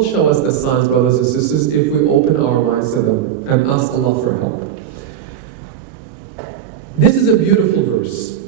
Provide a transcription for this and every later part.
will show us the signs, brothers and sisters, if we open our minds to them and ask Allah for help. This is a beautiful verse.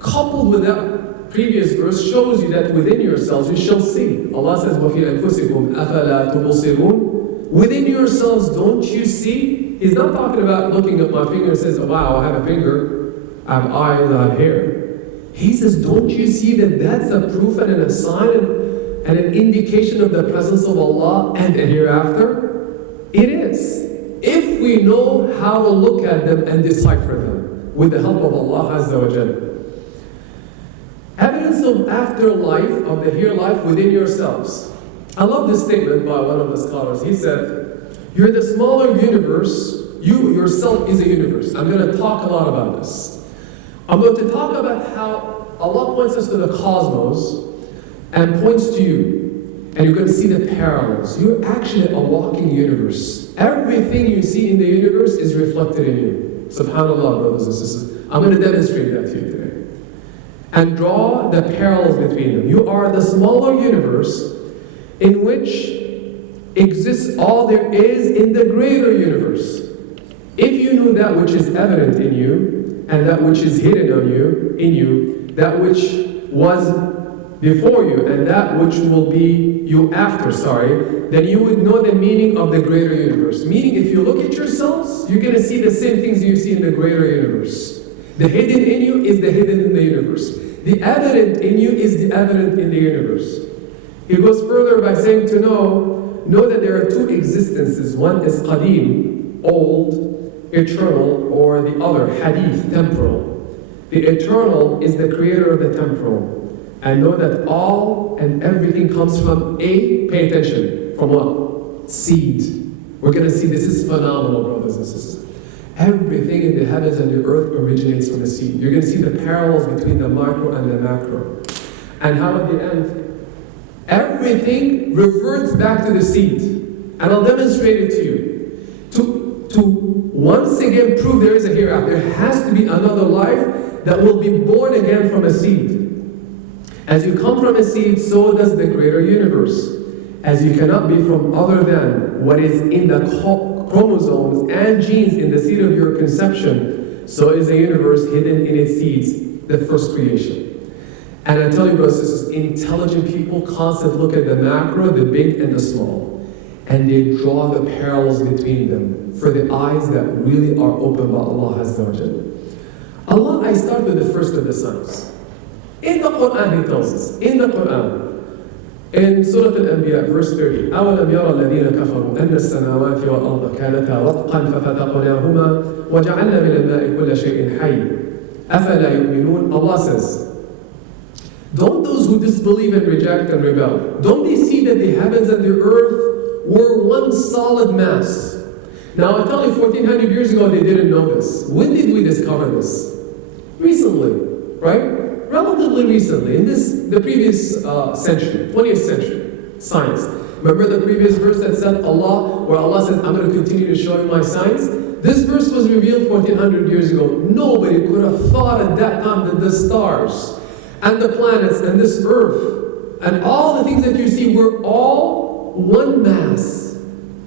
Coupled with that previous verse shows you that within yourselves you shall see. Allah says, وَفِي أَنفُسِكُمْ أَفَلَا تُبْصِرُونَ. Within yourselves, don't you see? He's not talking about looking at my finger and says, oh, wow, I have a finger, I have eyes, I have hair. He says, don't you see that that's a proof and a sign and an indication of the presence of Allah and the hereafter? It is. If we know how to look at them and decipher them with the help of Allah Azza wa Jalla. Evidence of afterlife, of the here life within yourselves. I love this statement by one of the scholars. He said, you're the smaller universe, you yourself is a universe. I'm going to talk a lot about this. I'm going to talk about how Allah points us to the cosmos and points to you. And you're going to see the parallels. You're actually a walking universe. Everything you see in the universe is reflected in you. SubhanAllah, brothers and sisters. I'm going to demonstrate that to you today. And draw the parallels between them. You are the smaller universe in which exists all there is in the greater universe. If you knew that which is evident in you, and that which is hidden in you, that which was before you, and that which will be you after, then you would know the meaning of the greater universe. Meaning, if you look at yourselves, you're going to see the same things you see in the greater universe. The hidden in you is the hidden in the universe. The evident in you is the evident in the universe. He goes further by saying to know that there are two existences. One is qadim, old, eternal, or the other, hadith, temporal. The eternal is the creator of the temporal. And know that all and everything comes from pay attention, from what? Seed. We're going to see this is phenomenal, brothers and sisters. Everything in the heavens and the earth originates from a seed. You're going to see the parallels between the micro and the macro. And how at the end, everything reverts back to the seed. And I'll demonstrate it to you. To once again prove there is a hereafter, there has to be another life that will be born again from a seed. As you come from a seed, so does the greater universe. As you cannot be from other than what is in the chromosomes and genes in the seed of your conception, so is the universe hidden in its seeds, the first creation. And I tell you, brothers and sisters, intelligent people constantly look at the macro, the big and the small, and they draw the parallels between them for the eyes that really are open by Allah Azza wa Jalla. Allah, I start with the first of the signs. In the Quran, He tells us, in the Quran, in Surah Al-Anbiya, verse 30, أَوَلَمْ يَرَى الَّذِينَ كَفَرُوا أَنَّ السَّمَاوَاتِ وَالْأَرْضَ كَانَتَا رَتْقًا فَفَتَقْنَاهُمَا وَجَعَلْنَا مِنَ الْمَاءِ كُلَّ شَيْءٍ حَيٍّ أَفَلَا يُؤْمِنُونَ. Allah says, don't those who disbelieve and reject and rebel, don't they see that the heavens and the earth were one solid mass? Now I tell you, 1400 years ago they didn't know this. When did we discover this? Recently, right? Relatively recently, in the previous century, 20th century, science. Remember the previous verse that said where Allah said, I'm going to continue to show you my signs? This verse was revealed 1400 years ago. Nobody could have thought at that time that the stars and the planets and this earth and all the things that you see were all one mass.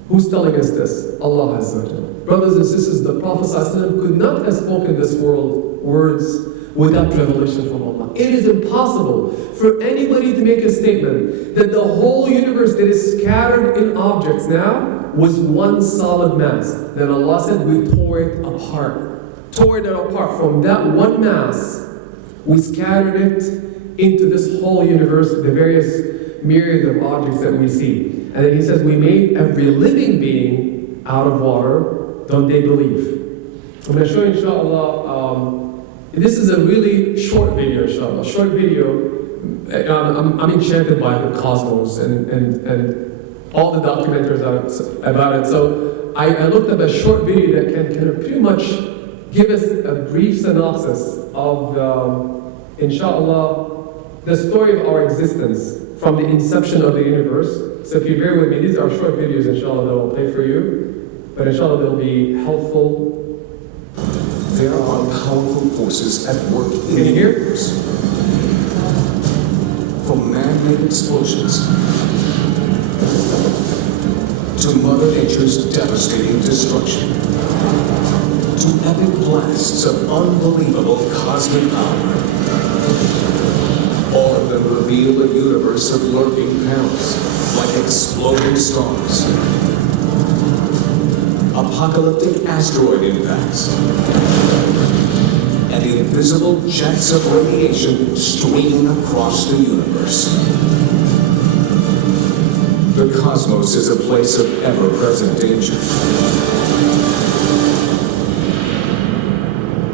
Who's telling us this? Allah Azza wa Jalla. Brothers and sisters, the Prophet ﷺ could not have spoken this words without revelation from Allah. It is impossible for anybody to make a statement that the whole universe that is scattered in objects now was one solid mass. Then Allah said, we tore it apart. Tore it apart from that one mass. We scattered it into this whole universe, the various myriad of objects that we see. And then He says, we made every living being out of water. Don't they believe? I'm going to show you, inshallah, this is a really short video, inshallah. Short video. I'm enchanted by the cosmos and all the documentaries about it. So I looked at a short video that can pretty much give us a brief synopsis of, inshallah, the story of our existence from the inception of the universe. So if you bear with me, these are short videos, inshallah, that will play for you. But inshallah, they'll be helpful. There are powerful forces at work in the universe. From man-made explosions to Mother Nature's devastating destruction, to epic blasts of unbelievable cosmic power. All of them reveal a universe of lurking perils, like exploding stars, apocalyptic asteroid impacts, and invisible jets of radiation streaming across the universe. The cosmos is a place of ever-present danger.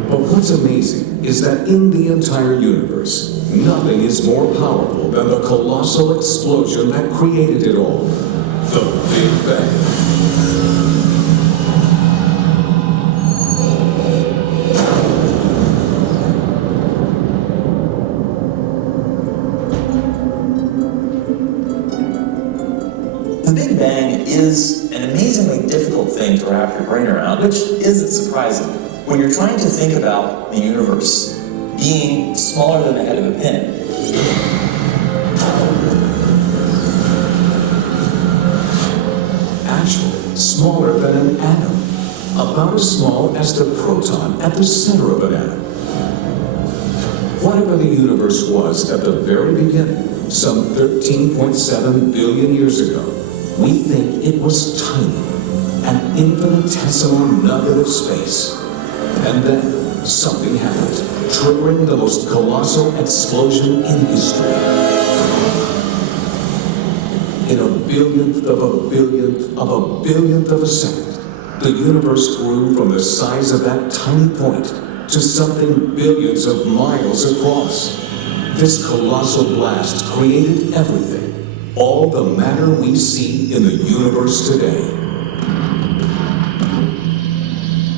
But what's amazing is that in the entire universe, nothing is more powerful than the colossal explosion that created it all, the Big Bang. The Big Bang is an amazingly difficult thing to wrap your brain around, which isn't surprising. When you're trying to think about the universe being smaller than the head of a pin, Actually, smaller than an atom, about as small as the proton at the center of an atom. Whatever the universe was at the very beginning, some 13.7 billion years ago, we think it was tiny, an infinitesimal nugget of space. And then something happened, triggering the most colossal explosion in history. In a billionth of a billionth of a billionth of a second, the universe grew from the size of that tiny point to something billions of miles across. This colossal blast created everything, all the matter we see in the universe today.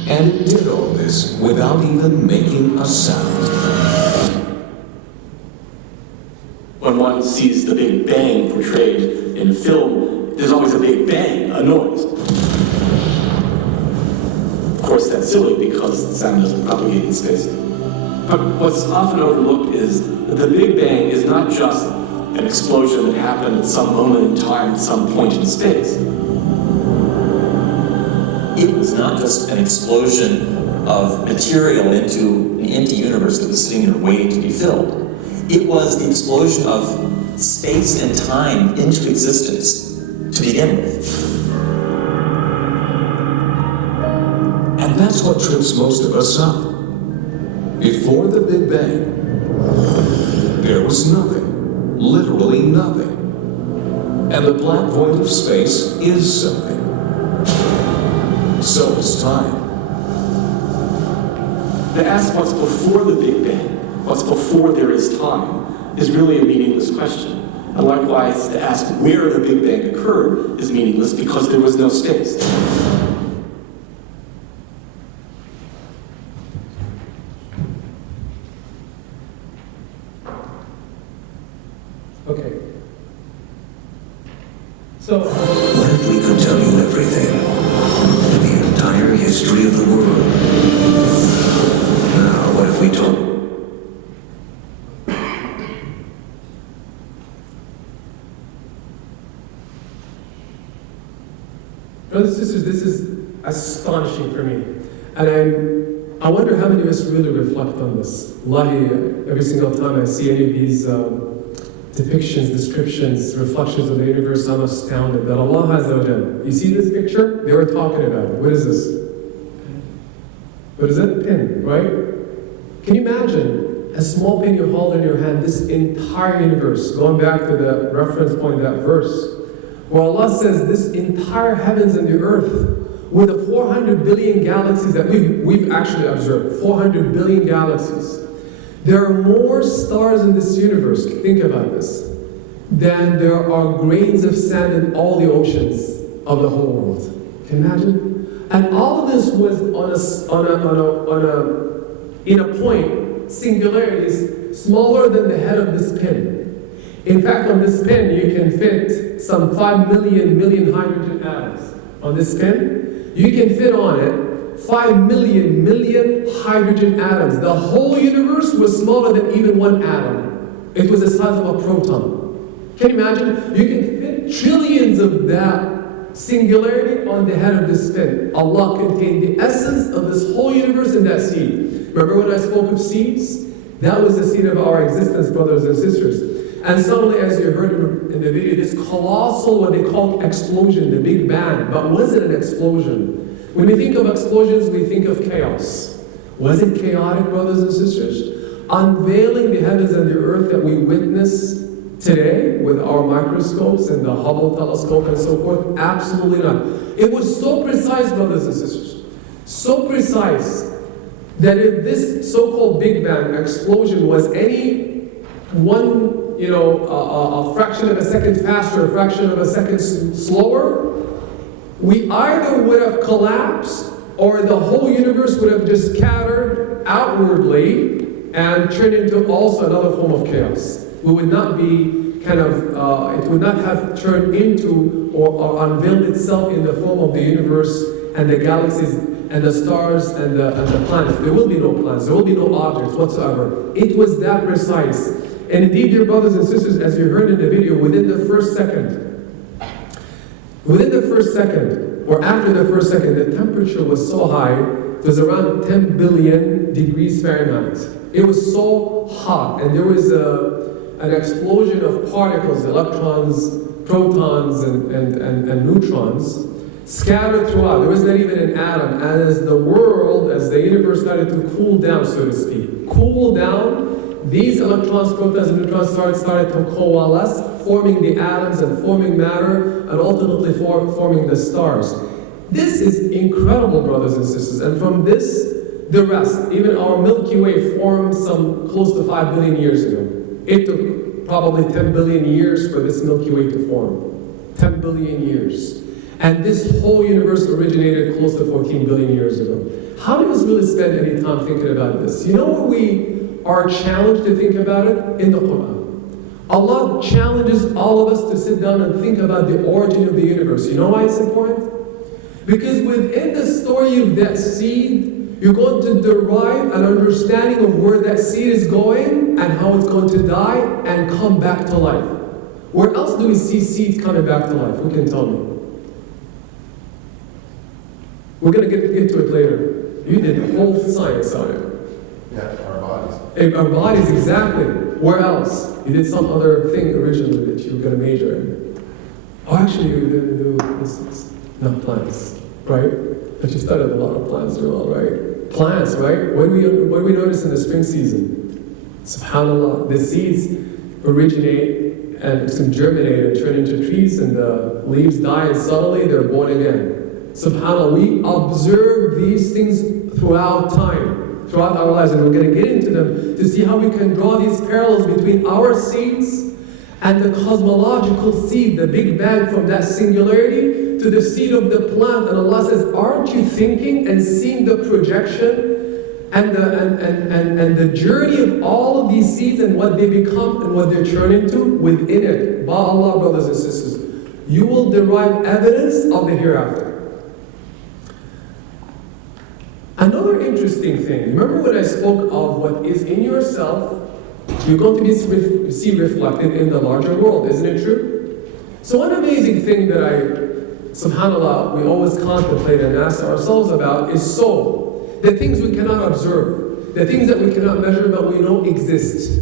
And it did all this without even making a sound. When one sees the Big Bang portrayed in film, there's always a big bang, a noise. Of course, that's silly because sound doesn't propagate in space. But what's often overlooked is that the Big Bang is not just an explosion that happened at some moment in time, at some point in space. it was not just an explosion of material into an empty universe that was sitting there waiting to be filled. It was the explosion of space and time into existence to begin with. And that's what trips most of us up. Before the Big Bang, there was nothing, literally nothing. And the black void of space is something. So is time. To ask what's before the Big Bang, what's before there is time, is really a meaningless question. And likewise, to ask where the Big Bang occurred is meaningless because there was no space. Okay. So, What if we could tell you everything? The entire history of the world. Now, what if we told... brothers and sisters, this is astonishing for me. And I wonder how many of us really reflect on this. Wallahi, every single time I see any of these depictions, descriptions, reflections of the universe, I'm astounded that Allah Azza wa Jal. You see this picture? They were talking about it. What is this? What is it? Pin, right? Can you imagine a small pin you hold in your hand, this entire universe, going back to the reference point, that verse, where Allah says this entire heavens and the earth, with the 400 billion galaxies that we've actually observed, 400 billion galaxies. There are more stars in this universe, think about this, than there are grains of sand in all the oceans of the whole world. Can you imagine? And all of this was in a point, singularities, smaller than the head of this pin. In fact, on this pin, you can fit some 5 million hydrogen atoms. On this pin, you can fit on it 5 million hydrogen atoms. The whole universe was smaller than even one atom. It was the size of a proton. Can you imagine? You can fit trillions of that singularity on the head of the spin. Allah contained the essence of this whole universe in that seed. Remember when I spoke of seeds? That was the seed of our existence, brothers and sisters. And suddenly, as you heard in the video, this colossal, what they call explosion, the Big Bang. But was it an explosion? When we think of explosions, we think of chaos. Was it chaotic, brothers and sisters? Unveiling the heavens and the earth that we witness today with our microscopes and the Hubble telescope and so forth? Absolutely not. It was so precise, brothers and sisters, so precise that if this so-called Big Bang explosion was any one, a fraction of a second faster, a fraction of a second slower, we either would have collapsed or the whole universe would have just scattered outwardly and turned into also another form of chaos. We would not be it would not have turned into or unveiled itself in the form of the universe and the galaxies and the stars and the planets. There will be no planets, there will be no objects whatsoever. It was that precise. And indeed, dear brothers and sisters, as you heard in the video, within the first second, or after the first second, the temperature was so high, it was around 10 billion degrees Fahrenheit. It was so hot, and there was an explosion of particles, electrons, protons, and neutrons, scattered throughout. There was not even an atom. As the universe started to cool down, so to speak, these electrons, protons, and neutrons started to coalesce, forming the atoms and forming matter, and ultimately forming the stars. This is incredible, brothers and sisters. And from this, the rest, even our Milky Way formed some close to 5 billion years ago. It took probably 10 billion years for this Milky Way to form. 10 billion years. And this whole universe originated close to 14 billion years ago. How do we really spend any time thinking about this? You know where we are challenged to think about it? In the Quran. Allah challenges all of us to sit down and think about the origin of the universe. You know why it's important? Because within the story of that seed, you're going to derive an understanding of where that seed is going and how it's going to die and come back to life. Where else do we see seeds coming back to life? Who can tell me? We're going to get to it later. You did the whole science on it. Yeah, our bodies. Our bodies, exactly. Where else? You did some other thing originally that you were going to major in. Oh, actually, you were going to do this. Not plants, right? But you studied a lot of plants as well, right? Plants, right? What do we notice in the spring season? SubhanAllah, the seeds originate and germinate and turn into trees, and the leaves die, and suddenly they're born again. SubhanAllah, we observe these things throughout time, throughout our lives, and we're going to get into them to see how we can draw these parallels between our seeds and the cosmological seed, the Big Bang, from that singularity to the seed of the plant. And Allah says, aren't you thinking and seeing the projection and the journey of all of these seeds and what they become and what they turn into within it? By Allah, brothers and sisters, you will derive evidence of the hereafter. Another interesting thing, remember when I spoke of what is in yourself, you're going to see reflected in the larger world, isn't it true? So one amazing thing that subhanAllah, we always contemplate and ask ourselves about is soul. The things we cannot observe, the things that we cannot measure but we know exist.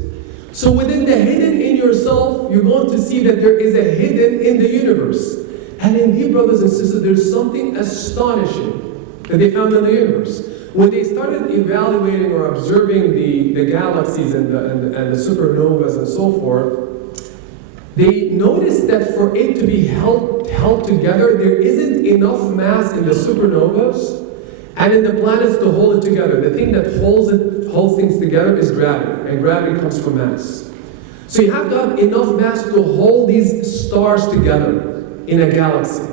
So within the hidden in yourself, you're going to see that there is a hidden in the universe. And indeed, brothers and sisters, there's something astonishing that they found in the universe. When they started evaluating or observing the galaxies and the supernovas and so forth, they noticed that for it to be held together, there isn't enough mass in the supernovas and in the planets to hold it together. The thing that holds things together is gravity, and gravity comes from mass. So you have to have enough mass to hold these stars together in a galaxy.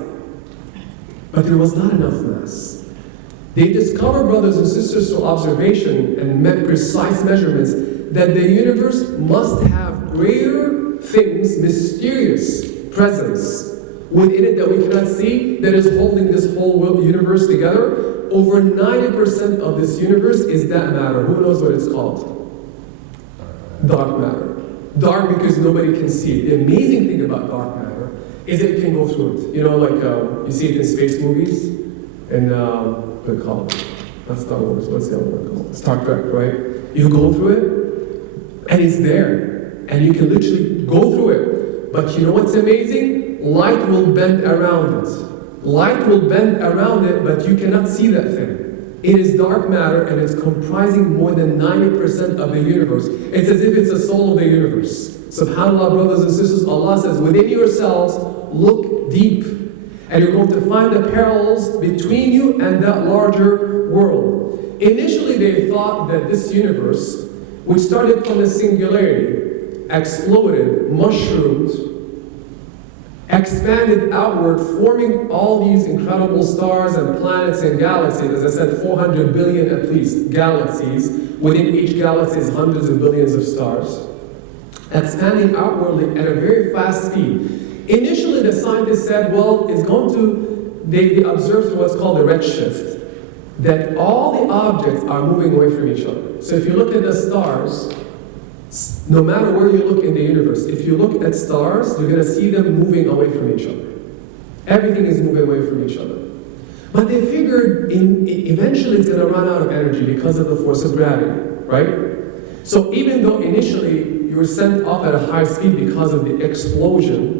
But there was not enough mass. They discovered, brothers and sisters, through observation and precise measurements, that the universe must have greater things, mysterious presence within it that we cannot see, that is holding this whole universe together. Over 90% of this universe is that matter. Who knows what it's called? Dark matter. Dark because nobody can see it. The amazing thing about dark matter is it can go through it. You know, like you see it in space movies, and what do you call it? Not Star Wars, what's the other one called? Star Trek, right? You go through it, and it's there, and you can literally go through it. But you know what's amazing? Light will bend around it. Light will bend around it, but you cannot see that thing. It is dark matter, and it's comprising more than 90% of the universe. It's as if it's the soul of the universe. SubhanAllah, brothers and sisters, Allah says, within yourselves, look deep. And you're going to find the parallels between you and that larger world. Initially, they thought that this universe, which started from a singularity, exploded, mushroomed, expanded outward, forming all these incredible stars and planets and galaxies. As I said, 400 billion at least galaxies. Within each galaxy is hundreds of billions of stars. Expanding outwardly at a very fast speed. Initially, the scientists said, well, it's going to, they observed what's called a redshift, that all the objects are moving away from each other. So if you look at the stars, no matter where you look in the universe, if you look at stars, you're going to see them moving away from each other. Everything is moving away from each other. But they figured eventually it's going to run out of energy because of the force of gravity, right? So even though initially you were sent off at a high speed because of the explosion,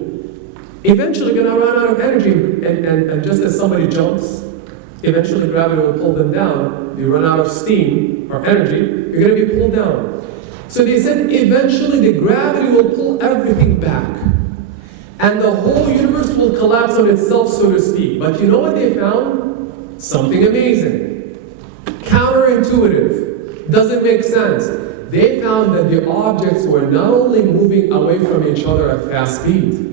eventually going to run out of energy. And just as somebody jumps, eventually gravity will pull them down. You run out of steam or energy, you're going to be pulled down. So they said eventually the gravity will pull everything back. And the whole universe will collapse on itself, so to speak. But you know what they found? Something amazing. Counterintuitive. Doesn't make sense. They found that the objects were not only moving away from each other at fast speed,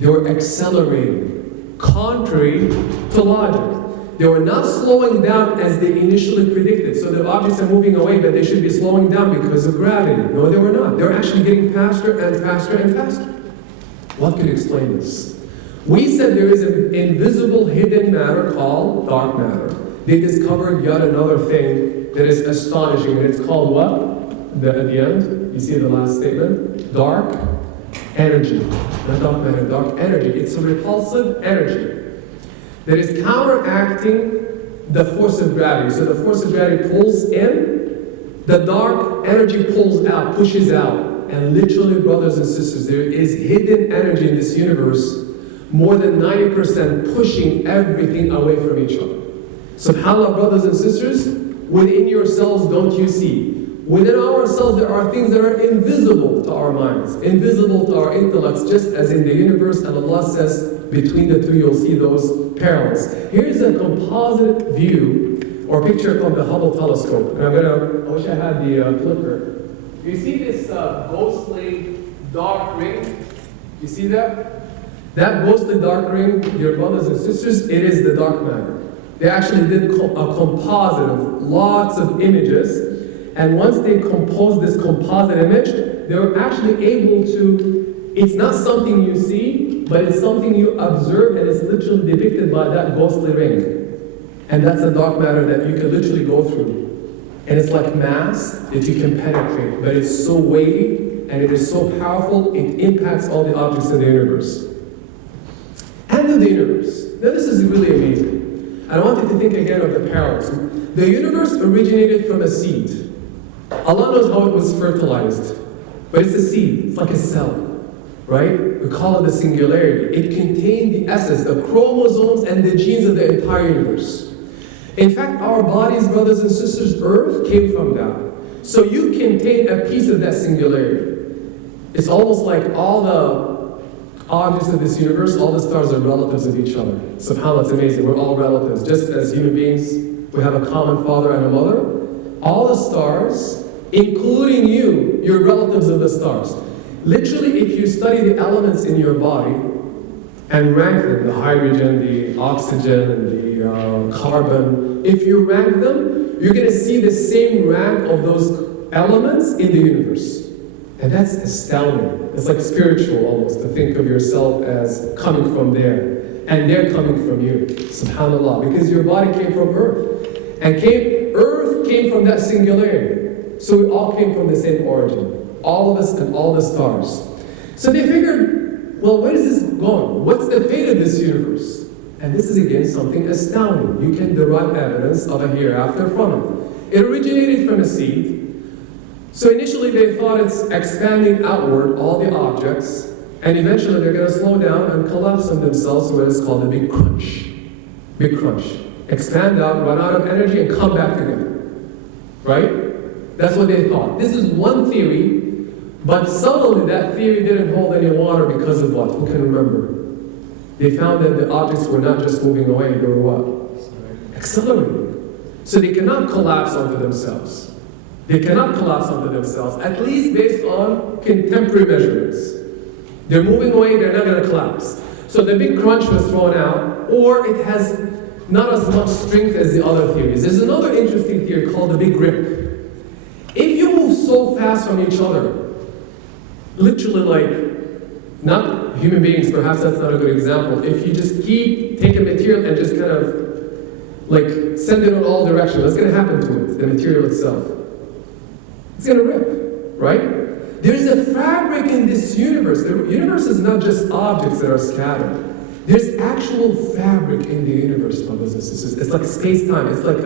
they were accelerating, contrary to logic. They were not slowing down as they initially predicted. So the objects are moving away, but they should be slowing down because of gravity. No, they were not. They were actually getting faster and faster and faster. What could explain this? We said there is an invisible hidden matter called dark matter. They discovered yet another thing that is astonishing, and it's called what? At the end, you see the last statement? Dark energy. Not dark matter, dark energy. It's a repulsive energy that is counteracting the force of gravity. So the force of gravity pulls in, the dark energy pulls out, pushes out. And literally, brothers and sisters, there is hidden energy in this universe, more than 90% pushing everything away from each other. SubhanAllah, brothers and sisters, within yourselves, don't you see? Within ourselves, there are things that are invisible to our minds, invisible to our intellects, just as in the universe. And Allah says, between the two, you'll see those parallels. Here's a composite view or picture from the Hubble telescope. And I wish I had the clicker. You see this ghostly dark ring? You see that? That ghostly dark ring, dear brothers and sisters, it is the dark matter. They actually did a composite of lots of images. And once they composed this composite image, they were actually able to, it's not something you see, but it's something you observe, and it's literally depicted by that ghostly ring. And that's the dark matter that you can literally go through. And it's like mass that you can penetrate, but it's so weighty, and it is so powerful, it impacts all the objects in the universe. And in the universe. Now this is really amazing. I want you to think again of the parallels. The universe originated from a seed. Allah knows how it was fertilized, but it's a seed, it's like a cell, right? We call it the singularity. It contained the essence, the chromosomes and the genes of the entire universe. In fact, our bodies, brothers and sisters, Earth came from that. So you contain a piece of that singularity. It's almost like all the objects of this universe, all the stars are relatives of each other. SubhanAllah, it's amazing. We're all relatives. Just as human beings, we have a common father and a mother. All the stars, including you, you're relatives of the stars. Literally, if you study the elements in your body and rank them, the hydrogen, the oxygen, and the carbon, if you rank them, you're going to see the same rank of those elements in the universe. And that's astounding. It's like spiritual almost, to think of yourself as coming from there. And they're coming from you, SubhanAllah, because your body came from Earth. And Earth came from that singularity. So we all came from the same origin. All of us and all the stars. So they figured, well, where is this going? What's the fate of this universe? And this is again something astounding. You can derive evidence of a hereafter from it. It originated from a seed. So initially they thought it's expanding outward, all the objects, and eventually they're going to slow down and collapse on themselves to what is called a big crunch. Big crunch. Expand out, run out of energy, and come back together. Right? That's what they thought. This is one theory, but suddenly that theory didn't hold any water because of what? Who can remember? They found that the objects were not just moving away, they were what? Accelerating. So they cannot collapse onto themselves. They cannot collapse onto themselves, at least based on contemporary measurements. They're moving away, they're not going to collapse. So the big crunch was thrown out, or it has not as much strength as the other theories. There's another interesting theory called the big rip. If you move so fast from each other, literally like, not human beings, perhaps that's not a good example. If you just take a material and just kind of like send it in all directions, what's going to happen to it, the material itself? It's going to rip, right? There's a fabric in this universe. The universe is not just objects that are scattered. There's actual fabric in the universe, brothers and sisters. It's like space-time. It's like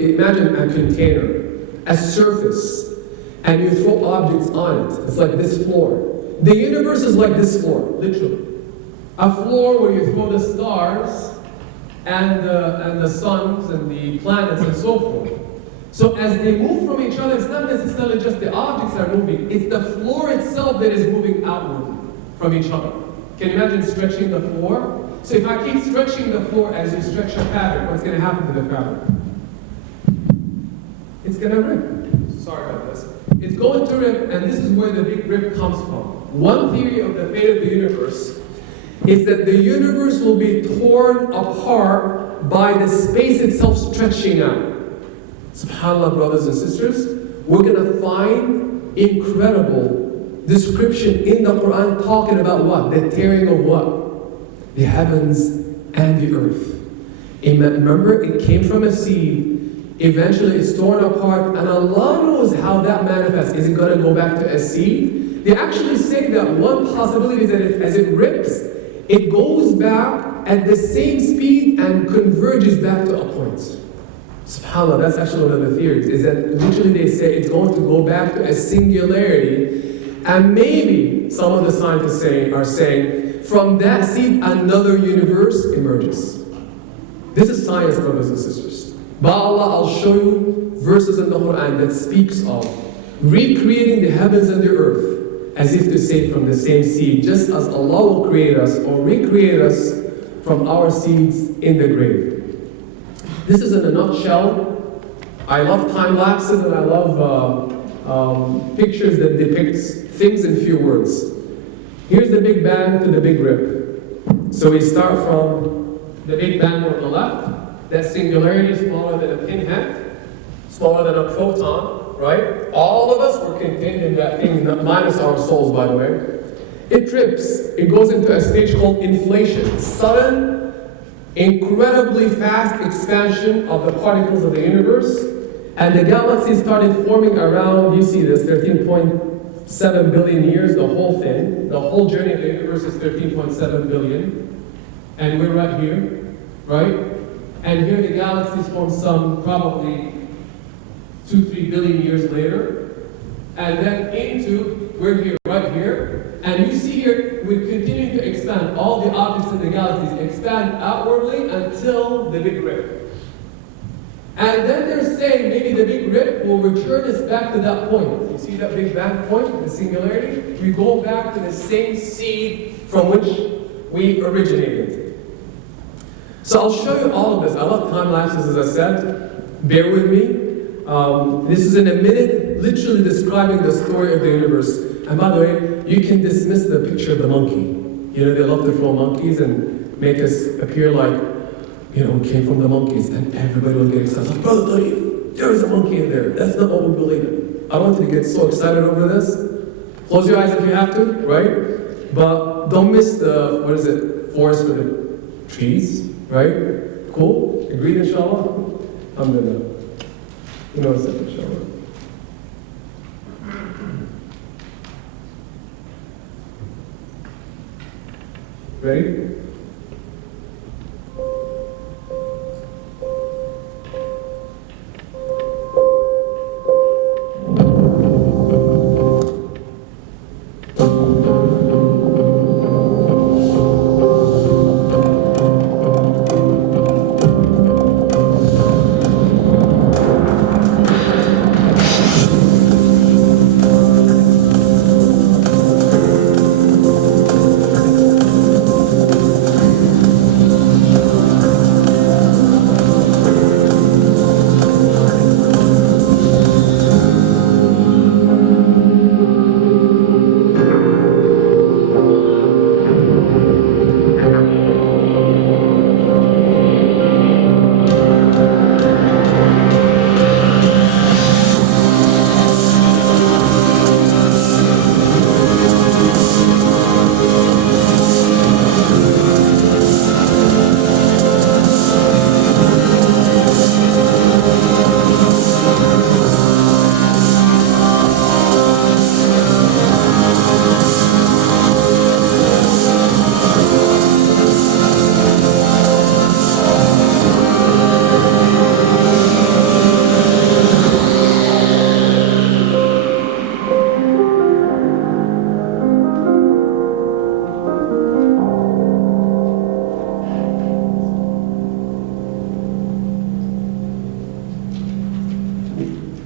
imagine a container, a surface, and you throw objects on it. It's like this floor. The universe is like this floor, literally. A floor where you throw the stars and the suns and the planets and so forth. So as they move from each other, it's not necessarily just the objects that are moving, it's the floor itself that is moving outward from each other. Can you imagine stretching the floor? So if I keep stretching the floor as you stretch a fabric, what's going to happen to the fabric? It's going to rip. Sorry about this. It's going to rip, and this is where the big rip comes from. One theory of the fate of the universe is that the universe will be torn apart by the space itself stretching out. SubhanAllah, brothers and sisters, we're going to find incredible description in the Quran talking about what? The tearing of what? The heavens and the earth. Remember, it came from a seed, eventually it's torn apart, and Allah knows how that manifests. Is it going to go back to a seed? They actually say that one possibility is that as it rips, it goes back at the same speed and converges back to a point. SubhanAllah, that's actually one of the theories, is that literally they say it's going to go back to a singularity, and maybe some of the scientists are saying from that seed another universe emerges. This is science, brothers and sisters. By Allah, I'll show you verses in the Quran that speaks of recreating the heavens and the earth as if to say from the same seed, just as Allah will create us or recreate us from our seeds in the grave. This is in a nutshell. I love time lapses and I love pictures that depict things in few words. Here's the Big Bang to the Big Rip. So we start from the Big Bang on the left. That singularity is smaller than a pinhead, smaller than a proton, right? All of us were contained in that thing, minus our souls, by the way. It trips. It goes into a stage called inflation. Sudden, incredibly fast expansion of the particles of the universe, and the galaxy started forming around, you see this, 13.7 billion years, the whole thing. The whole journey of the universe is 13.7 billion, and we're right here, right? And here the galaxies form some probably 2-3 billion years later, and then we're here, right here, and you see here, we're continuing to expand. All the objects in the galaxies expand outwardly until the Big Rip. And then they're saying maybe the Big Rip will return us back to that point. You see that Big Bang point, the singularity? We go back to the same seed from which we originated. So I'll show you all of this. I love time lapses, as I said. Bear with me. This is in a minute, literally describing the story of the universe. And by the way, you can dismiss the picture of the monkey. You know, they love to throw monkeys and make us appear like, you know, we came from the monkeys, and everybody will get excited. Like, Brother Tarif, there's a monkey in there. That's not what we believe in. I don't want you to get so excited over this. Close your eyes if you have to, right? But don't miss the, forest for the trees, right? Cool? Agreed, inshallah? I'm gonna, you know what's up, inshallah. Ready?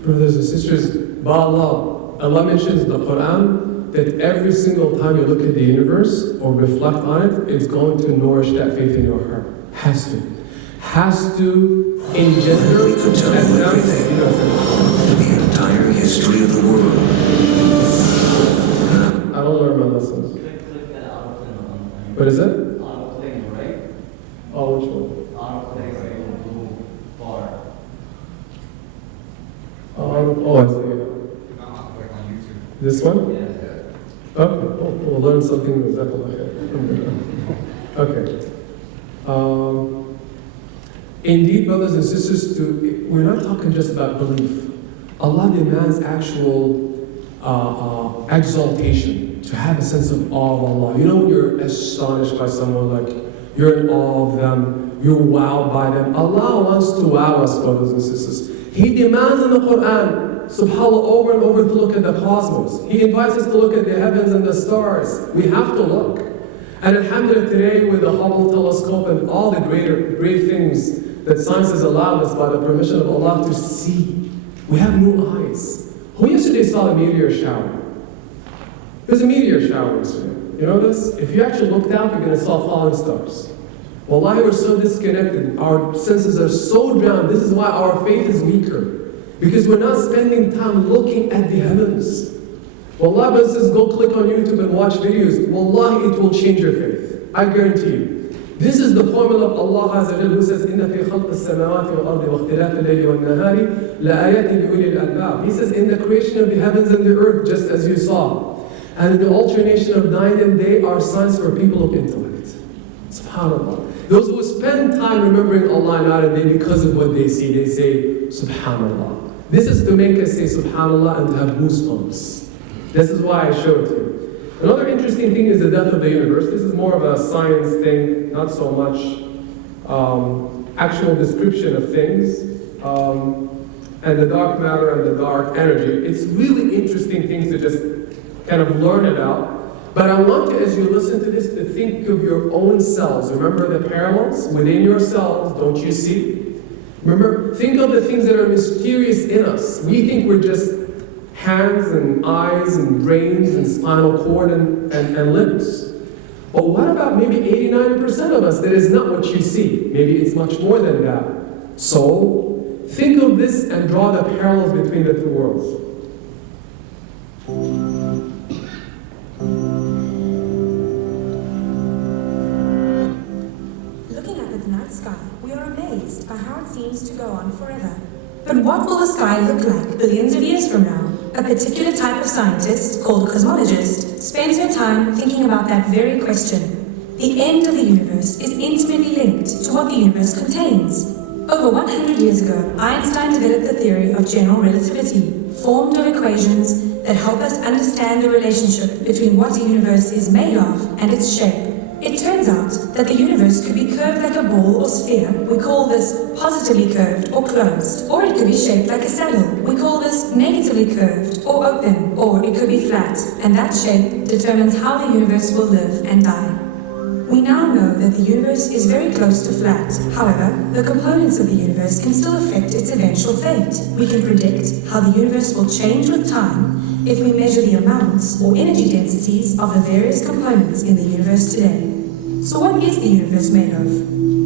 Brothers and sisters, ba'Allah, Allah mentions in the Quran that every single time you look at the universe or reflect on it, it's going to nourish that faith in your heart. Has to. Has to engender. We could tell you everything. The entire history of the world. I don't learn my lessons. Click that autoplay on. What is it? Autoplay, right? Oh, which one? Autoplay, right? The blue bar. Oh, I see. This one? Yeah. Okay, we'll learn something. Okay. Indeed, brothers and sisters, we're not talking just about belief. Allah demands actual exaltation, to have a sense of awe of Allah. You know, when you're astonished by someone, like you're in awe of them, you're wowed by them. Allah wants to wow us, brothers and sisters. He demands in the Quran, subhanAllah, over and over to look at the cosmos. He invites us to look at the heavens and the stars. We have to look. And alhamdulillah, today with the Hubble telescope and all the great things that science has allowed us by the permission of Allah to see, we have new eyes. Who yesterday saw a meteor shower? There's a meteor shower yesterday. You know this? If you actually looked out, you're going to saw falling stars. Wallahi, we're so disconnected. Our senses are so drowned. This is why our faith is weaker. Because we're not spending time looking at the heavens. Wallahi, but says go click on YouTube and watch videos. Wallahi, it will change your faith. I guarantee you. This is the formula of Allah Azza wa Jalla, who says, إِنَّ فِي خَلْقِ السَّمَاوَاتِ وَالْأَرْضِ وَاخْتِلَافِ اللَّيْلِ وَالنَّهَارِ لَآيَاتٍ لِأُولِي الْأَلْبَابِ. He says, in the creation of the heavens and the earth, just as you saw, and the alternation of night and day are signs for people of intellect. SubhanAllah. Those who spend time remembering Allah night and day because of what they see, they say, SubhanAllah. This is to make us say SubhanAllah and to have goosebumps. This is why I showed it to you. Another interesting thing is the death of the universe. This is more of a science thing, not so much actual description of things. And the dark matter and the dark energy. It's really interesting things to just kind of learn about. But I want you, as you listen to this, to think of your own cells. Remember the parallels within your cells, don't you see? Remember, think of the things that are mysterious in us. We think we're just hands and eyes and brains and spinal cord and limbs. But what about maybe 80-90% of us that is not what you see? Maybe it's much more than that. So, think of this and draw the parallels between the two worlds. Looking up at the night sky, we are amazed by how it seems to go on forever. But what will the sky look like billions of years from now? A particular type of scientist, called a cosmologist, spends her time thinking about that very question. The end of the universe is intimately linked to what the universe contains. Over 100 years ago, Einstein developed the theory of general relativity, formed of equations that help us understand the relationship between what a universe is made of and its shape. It turns out that the universe could be curved like a ball or sphere. We call this positively curved or closed. Or it could be shaped like a saddle. We call this negatively curved or open. Or it could be flat. And that shape determines how the universe will live and die. We now know that the universe is very close to flat. However, the components of the universe can still affect its eventual fate. We can predict how the universe will change with time if we measure the amounts or energy densities of the various components in the universe today. So what is the universe made of?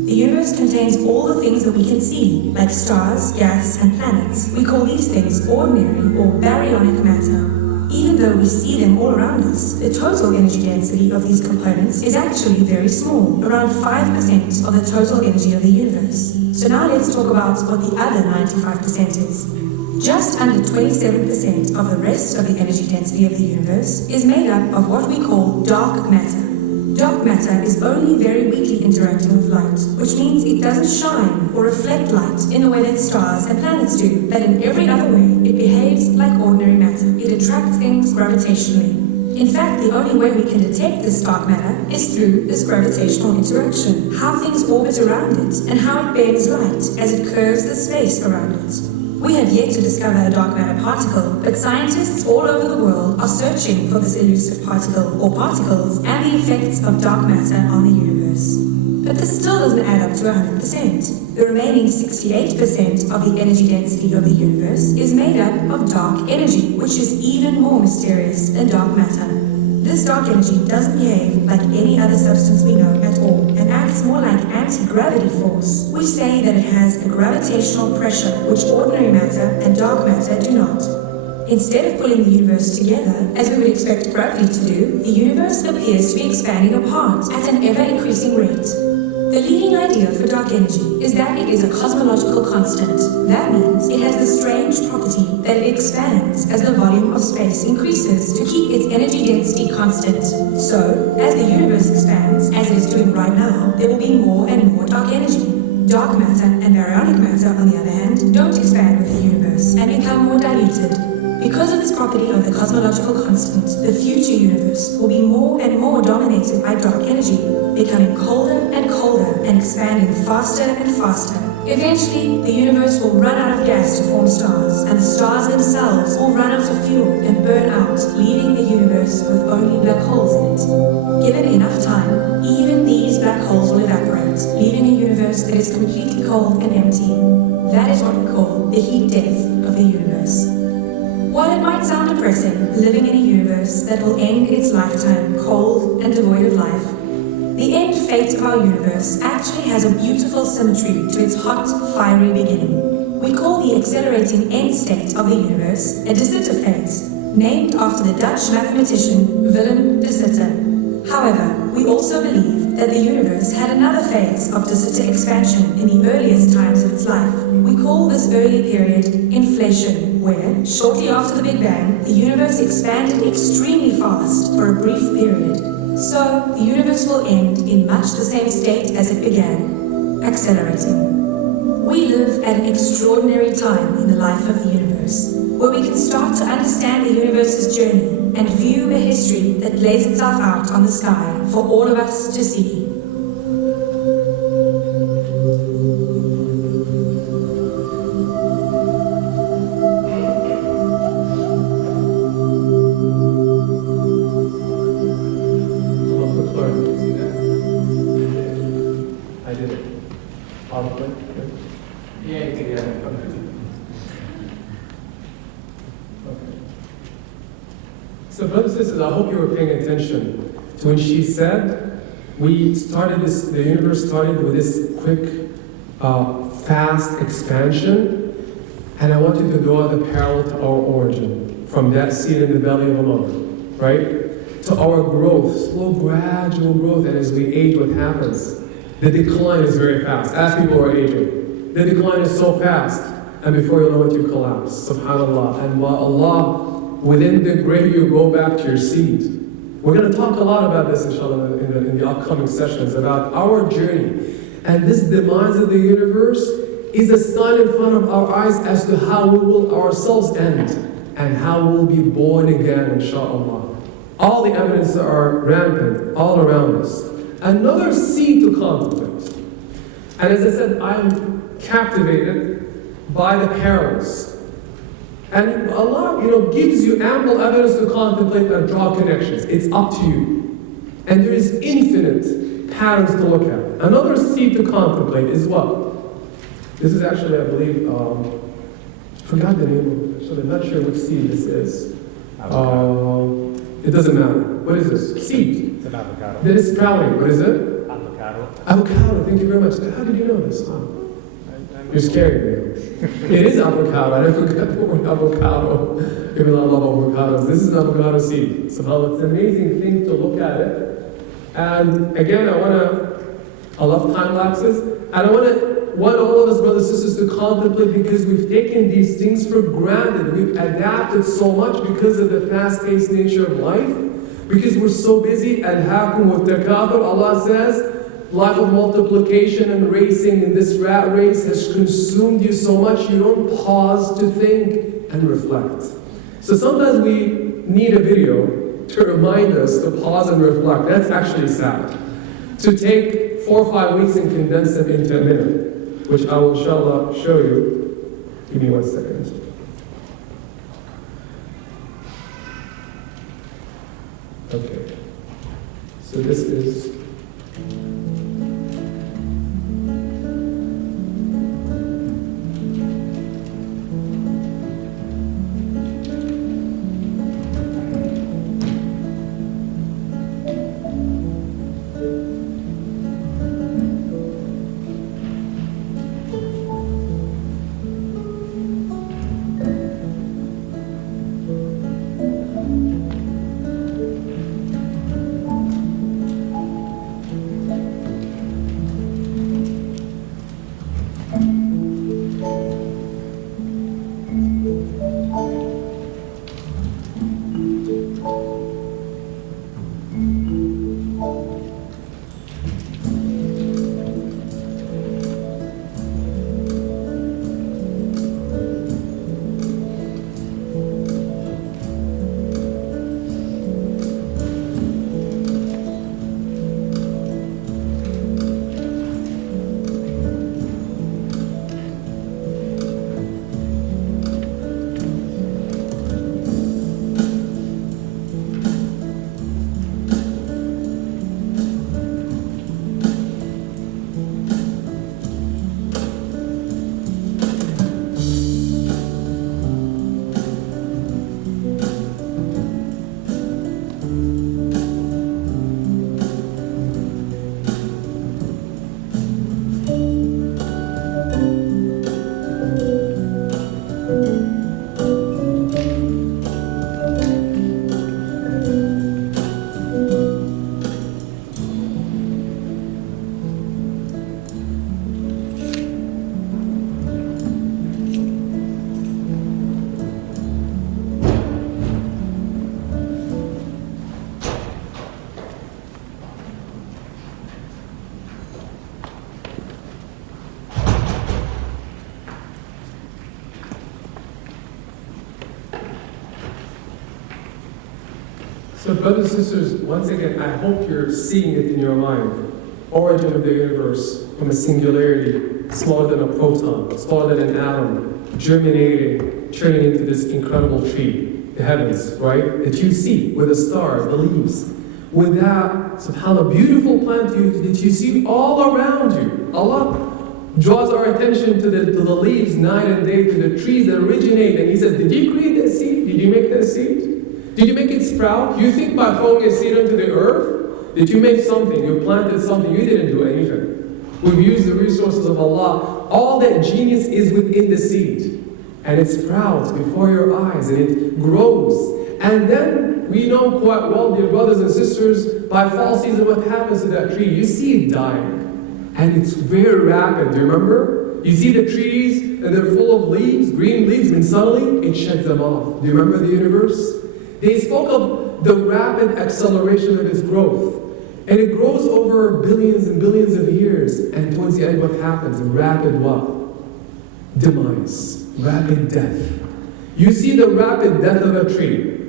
The universe contains all the things that we can see, like stars, gas, and planets. We call these things ordinary or baryonic matter. Even though we see them all around us, the total energy density of these components is actually very small, around 5% of the total energy of the universe. So now let's talk about what the other 95% is. Just under 27% of the rest of the energy density of the universe is made up of what we call dark matter. Dark matter is only very weakly interacting with light, which means it doesn't shine or reflect light in the way that stars and planets do, but in every other way, it behaves like ordinary matter. It attracts things gravitationally. In fact, the only way we can detect this dark matter is through this gravitational interaction, how things orbit around it, and how it bends light as it curves the space around it. We have yet to discover a dark matter particle, but scientists all over the world are searching for this elusive particle or particles and the effects of dark matter on the universe. But this still doesn't add up to 100%. The remaining 68% of the energy density of the universe is made up of dark energy, which is even more mysterious than dark matter. This dark energy doesn't behave like any other substance we know at all and acts more like anti-gravity force. We say that it has a gravitational pressure which ordinary matter and dark matter do not. Instead of pulling the universe together, as we would expect gravity to do, the universe appears to be expanding apart at an ever-increasing rate. The leading idea for dark energy is that it is a cosmological constant. That means it has the strange property that it expands as the volume of space increases to keep its energy density constant. So, as the universe expands, as it is doing right now, there will be more and more dark energy. Dark matter and baryonic matter, on the other hand, don't expand with the universe and become more diluted. Because of this property of the cosmological constant, the future universe will be more and more dominated by dark energy, becoming colder and colder and expanding faster and faster. Eventually, the universe will run out of gas to form stars, and the stars themselves will run out of fuel and burn out, leaving the universe with only black holes in it. Given enough time, even these black holes will evaporate, leaving a universe that is completely cold and empty. That is what we call the heat death of the universe. While it might sound depressing, living in a universe that will end its lifetime cold and devoid of life, the end fate of our universe actually has a beautiful symmetry to its hot, fiery beginning. We call the accelerating end state of the universe a de Sitter phase, named after the Dutch mathematician Willem de Sitter. However, we also believe that the universe had another phase of de Sitter expansion in the earliest times of its life. We call this early period inflation, where, shortly after the Big Bang, the universe expanded extremely fast for a brief period. So, the universe will end in much the same state as it began, accelerating. We live at an extraordinary time in the life of the universe, where we can start to understand the universe's journey and view a history that lays itself out on the sky for all of us to see. So brothers and sisters, I hope you were paying attention to when she said the universe started with this quick, fast expansion, and I want you to draw the parallel to our origin, from that seed in the belly of a mother, right? To our growth, slow, gradual growth, and as we age, what happens? The decline is very fast. As people are aging, the decline is so fast, and before you know it, you collapse. Subhanallah. And Allah, within the grave, you go back to your seed. We're going to talk a lot about this, inshallah, in the upcoming sessions, about our journey. And this demise of the universe is a sign in front of our eyes as to how we will ourselves end and how we'll be born again, inshallah. All the evidence are rampant all around us. Another seed to contemplate. And as I said, I'm captivated by the parables. And Allah, gives you ample evidence to contemplate and draw connections. It's up to you. And there is infinite patterns to look at. Another seed to contemplate is what? This is actually, I believe, forgot the name of it. Actually, I'm not sure which seed this is. It doesn't matter. What is this? Seed. It's an avocado. That is sprouting. What is it? Avocado. Avocado. Thank you very much. How did you know this? You're scaring me. It is avocado. I forgot the word avocado. Even though I love avocados. This is an avocado seed. So it's an amazing thing to look at it. And again, I love time lapses. And I want all of us, brothers and sisters, to contemplate, because we've taken these things for granted. We've adapted so much because of the fast-paced nature of life. Because we're so busy. Alhaakum wa takathur, Allah says, life of multiplication and racing in this rat race has consumed you so much you don't pause to think and reflect. So sometimes we need a video to remind us to pause and reflect. That's actually sad. To take 4 or 5 weeks and condense them into a minute, which I will inshallah show you. Give me 1 second. Okay. So this is So brothers and sisters, once again, I hope you're seeing it in your mind. Origin of the universe from a singularity, smaller than a proton, smaller than an atom, germinating, turning into this incredible tree, the heavens, right? That you see with the stars, the leaves. With that, subhanAllah, beautiful plant that you see all around you. Allah draws our attention to the leaves night and day, to the trees that originate. And He says, did you create that seed? Did you make that seed? Did you make it sprout? You think by throwing a seed into the earth, that you made something, you planted something, you didn't do anything. We've used the resources of Allah. All that genius is within the seed. And it sprouts before your eyes, and it grows. And then we know quite well, dear brothers and sisters, by fall season what happens to that tree. You see it dying. And it's very rapid. Do you remember? You see the trees, and they're full of leaves, green leaves, and suddenly it sheds them off. Do you remember the universe? They spoke of the rapid acceleration of its growth. And it grows over billions and billions of years. And towards the end, what happens? Rapid what? Demise. Rapid death. You see the rapid death of a tree.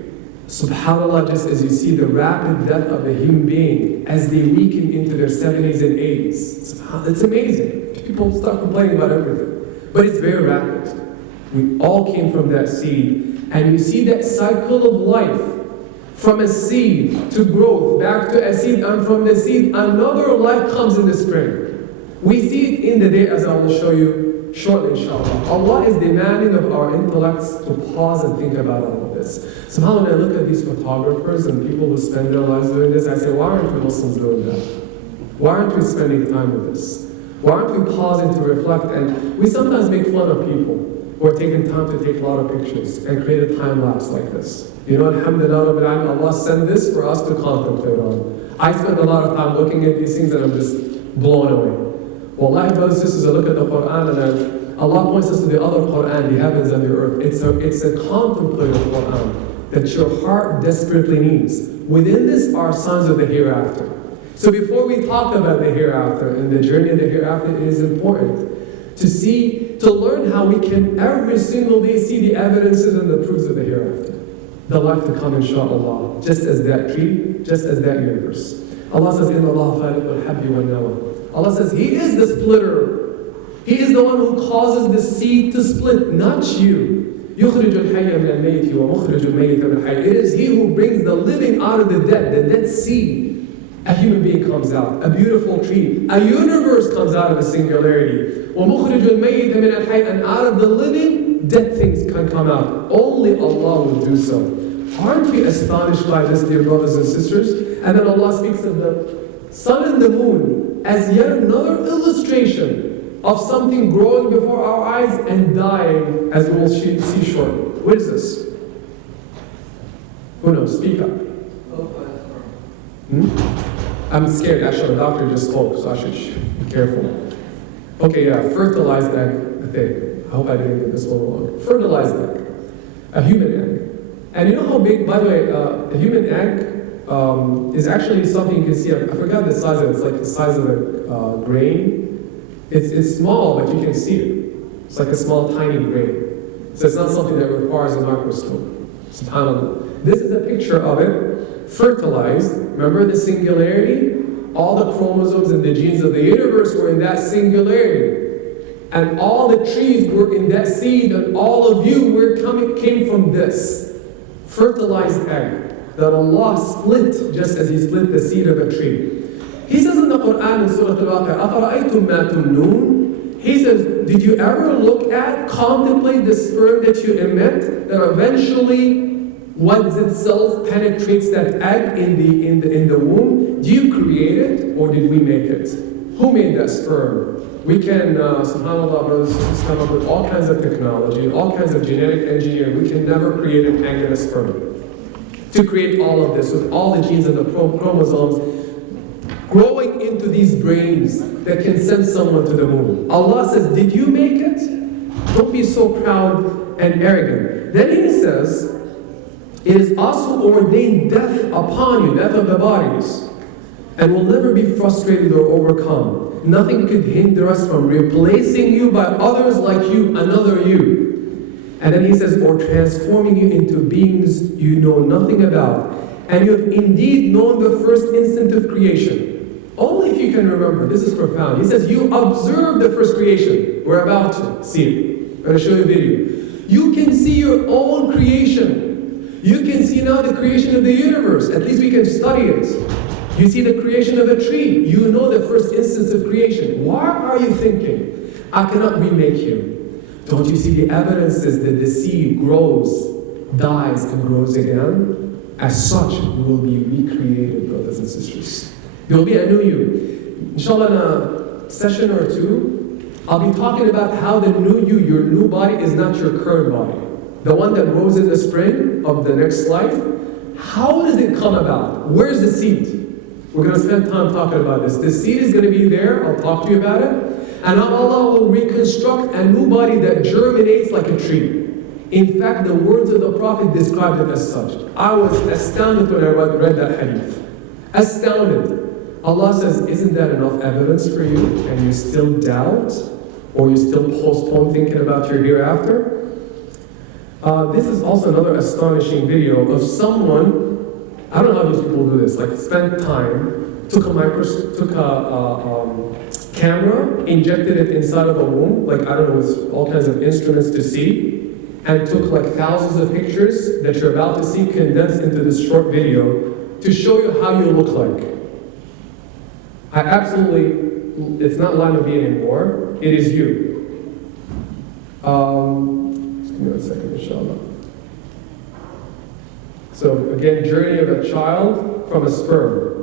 SubhanAllah, just as you see the rapid death of a human being as they weaken into their 70s and 80s. It's amazing. People start complaining about everything. But it's very rapid. We all came from that seed. And you see that cycle of life. From a seed to growth, back to a seed, and from the seed, another life comes in the spring. We see it in the day, as I will show you shortly, inshallah. Allah is demanding of our intellects to pause and think about all of this. Somehow when I look at these photographers and people who spend their lives doing this, I say, why aren't we Muslims doing that? Why aren't we spending time with this? Why aren't we pausing to reflect? And we sometimes make fun of people who are taking time to take a lot of pictures and create a time lapse like this. You know, alhamdulillah, Rabbil Alamin, Allah sent this for us to contemplate on. I spend a lot of time looking at these things and I'm just blown away. Wallahi, brothers and sisters, I look at the Quran and Allah points us to the other Quran, the heavens and the earth. It's a contemplative Quran that your heart desperately needs. Within this are signs of the hereafter. So before we talk about the hereafter and the journey of the hereafter, it is important to learn how we can every single day see the evidences and the proofs of the hereafter. The life to come, inshallah, just as that tree, just as that universe. Allah says, Inna Allah faliqul habbi wal nawa. Allah says, He is the splitter. He is the one who causes the seed to split, not you. يُخْرِجُ الْحَيَّ مِنَ الْمَيِّتِ وَمُخْرِجُ الْمَيِّتَ مِنَ الْحَيِّ. It is He who brings the living out of the dead seed. A human being comes out, a beautiful tree, a universe comes out of a singularity. وَمُخْرِجُ الْمَيِّتَ مِنَ الْحَيِّ. And out of the living, dead things can come out. Only Allah will do so. Aren't we astonished by this, dear brothers and sisters? And then Allah speaks of the sun and the moon as yet another illustration of something growing before our eyes and dying, as we will see shortly. What is this? Who knows? Speak up. I'm scared. Actually, the doctor just spoke, so I should be careful. Okay, yeah, fertilized egg. Okay, I hope I didn't get this one wrong. Fertilized egg. A human egg. And you know how big, by the way, a human egg is actually something you can see. I forgot the size of it. It's like the size of a grain. It's small, but you can see it. It's like a small, tiny grain. So it's not something that requires a microscope. SubhanAllah. This is a picture of it, fertilized. Remember the singularity? All the chromosomes and the genes of the universe were in that singularity. And all the trees were in that seed, and all of you came from this fertilized egg that Allah split just as He split the seed of a tree. He says in the Quran in Surah Al-Baqarah, أَفَرَأَيْتُم مَا تُمْنُونَ. He says, did you ever look at, contemplate the sperm that you emit that eventually once itself penetrates that egg in the womb? Do you create it or did we make it? Who made that sperm? We can, subhanAllah, brothers and sisters, come up with all kinds of technology, all kinds of genetic engineering. We can never create an egg and a sperm. To create all of this with all the genes and the chromosomes growing into these brains that can send someone to the moon. Allah says, did you make it? Don't be so proud and arrogant. Then He says, it is us who ordained death upon you, death of the bodies, and will never be frustrated or overcome. Nothing could hinder us from replacing you by others like you, another you. And then He says, or transforming you into beings you know nothing about. And you have indeed known the first instant of creation. Only if you can remember. This is profound. He says, you observed the first creation. We're about to see it. I'm going to show you a video. You can see your own creation. You can see now the creation of the universe. At least we can study it. You see the creation of a tree. You know the first instance of creation. Why are you thinking, I cannot remake you? Don't you see the evidences that the seed grows, dies, and grows again? As such, you will be recreated, brothers and sisters. There will be a new you. Inshallah, in a session or two, I'll be talking about how the new you, your new body, is not your current body. The one that grows in the spring of the next life. How does it come about? Where's the seed? We're going to spend time talking about this. The seed is going to be there. I'll talk to you about it. And Allah will reconstruct a new body that germinates like a tree. In fact, the words of the Prophet described it as such. I was astounded when I read that hadith. Astounded. Allah says, isn't that enough evidence for you? And you still doubt? Or you still postpone thinking about your hereafter? This is also another astonishing video of someone, I don't know how these people do this, like spent time, took a camera, injected it inside of a womb, like I don't know, with all kinds of instruments to see, and took like thousands of pictures that you're about to see condensed into this short video to show you how you look like. I absolutely, it's not Lima B anymore, it is you. Just give me 1 second, inshallah. So again, journey of a child from a sperm.